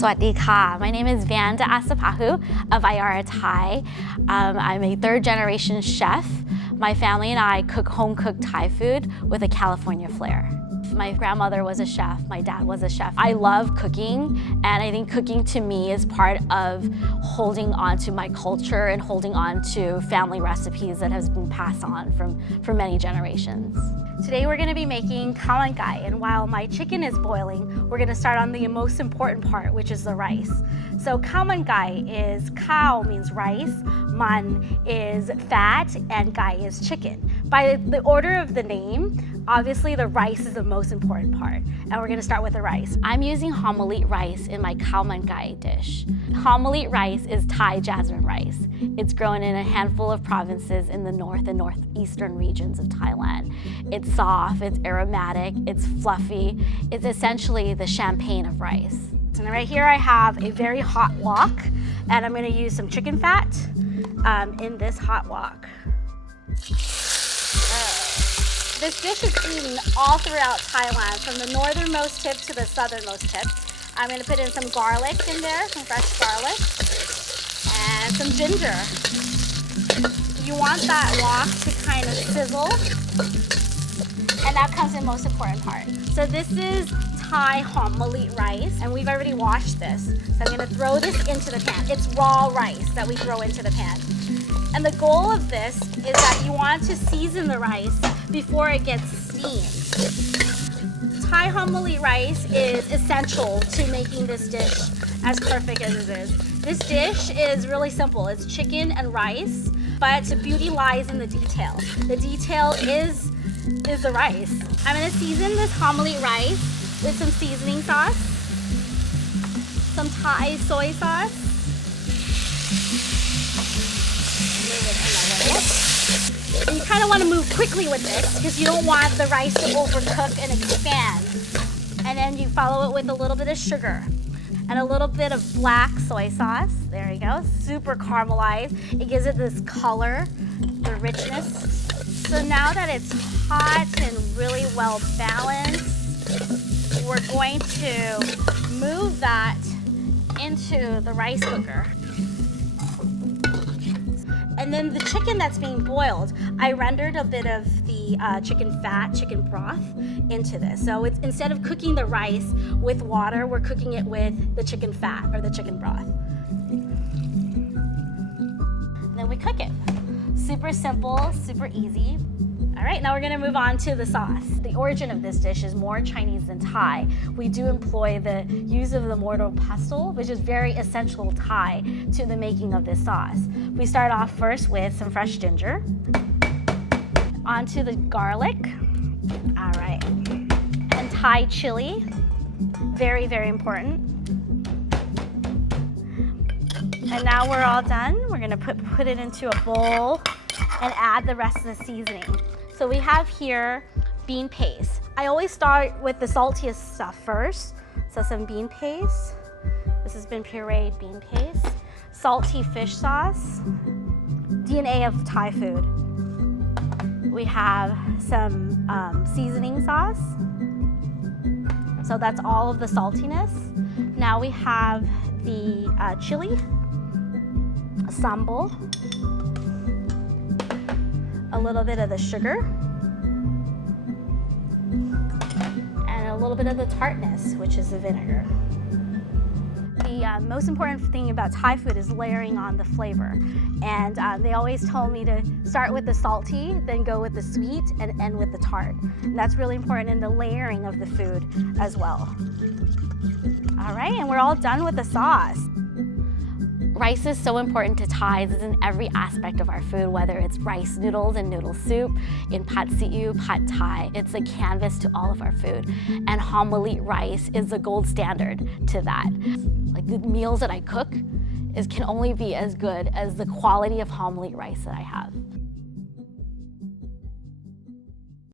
Sawasdee ka. My name is Vanda Asapahu of Ayara Thai. I'm a third-generation chef. My family and I cook home-cooked Thai food with a California flair. My grandmother was a chef, my dad was a chef. I love cooking, and I think cooking to me is part of holding on to my culture and holding on to family recipes that has been passed on for many generations. Today we're gonna be making Khao Man Gai, and while my chicken is boiling, we're gonna start on the most important part, which is the rice. So Khao Man Gai is, Khao means rice, man is fat, and Gai is chicken. By the order of the name, obviously the rice is the most important part, and we're gonna start with the rice. I'm using homalit rice in my Khao Man Gai dish. Homalit rice is Thai jasmine rice. It's grown in a handful of provinces in the north and northeastern regions of Thailand. It's soft, it's aromatic, it's fluffy. It's essentially the champagne of rice. And right here I have a very hot wok, and I'm gonna use some chicken fat in this hot wok. This dish is eaten all throughout Thailand, from the northernmost tip to the southernmost tip. I'm gonna put in some garlic in there, some fresh garlic, and some ginger. You want that wok to kind of sizzle, and that comes in most important part. So this is Thai homalit rice, and we've already washed this. So I'm gonna throw this into the pan. It's raw rice that we throw into the pan. And the goal of this is that you want to season the rice before it gets steamed. Thai homalit rice is essential to making this dish as perfect as it is. This dish is really simple. It's chicken and rice, but the beauty lies in the detail. The detail is the rice. I'm gonna season this homalit rice with some seasoning sauce, some Thai soy sauce. And you kind of want to move quickly with this because you don't want the rice to overcook and expand. And then you follow it with a little bit of sugar and a little bit of black soy sauce. There you go, super caramelized. It gives it this color, the richness. So now that it's hot and really well balanced, we're going to move that into the rice cooker. And then the chicken that's being boiled, I rendered a bit of the chicken broth into this. So it's, instead of cooking the rice with water, we're cooking it with the chicken fat or the chicken broth. And then we cook it. Super simple, super easy. All right, now we're gonna move on to the sauce. The origin of this dish is more Chinese than Thai. We do employ the use of the mortar pestle, which is very essential Thai to the making of this sauce. We start off first with some fresh ginger, onto the garlic, all right, and Thai chili, very, very important. And now we're all done. We're gonna put it into a bowl and add the rest of the seasoning. So we have here bean paste. I always start with the saltiest stuff first. So some bean paste. This has been pureed bean paste. Salty fish sauce. DNA of Thai food. We have some seasoning sauce. So that's all of the saltiness. Now we have the chili, sambal, a little bit of the sugar, and a little bit of the tartness, which is the vinegar. The most important thing about Thai food is layering on the flavor. And they always told me to start with the salty, then go with the sweet, and end with the tart. And that's really important in the layering of the food as well. All right, and we're all done with the sauce. Rice is so important to Thais. It's in every aspect of our food, whether it's rice noodles and noodle soup, in pad see ew, pad Thai. It's a canvas to all of our food. And homalit rice is the gold standard to that. Like the meals that I cook can only be as good as the quality of homalit rice that I have.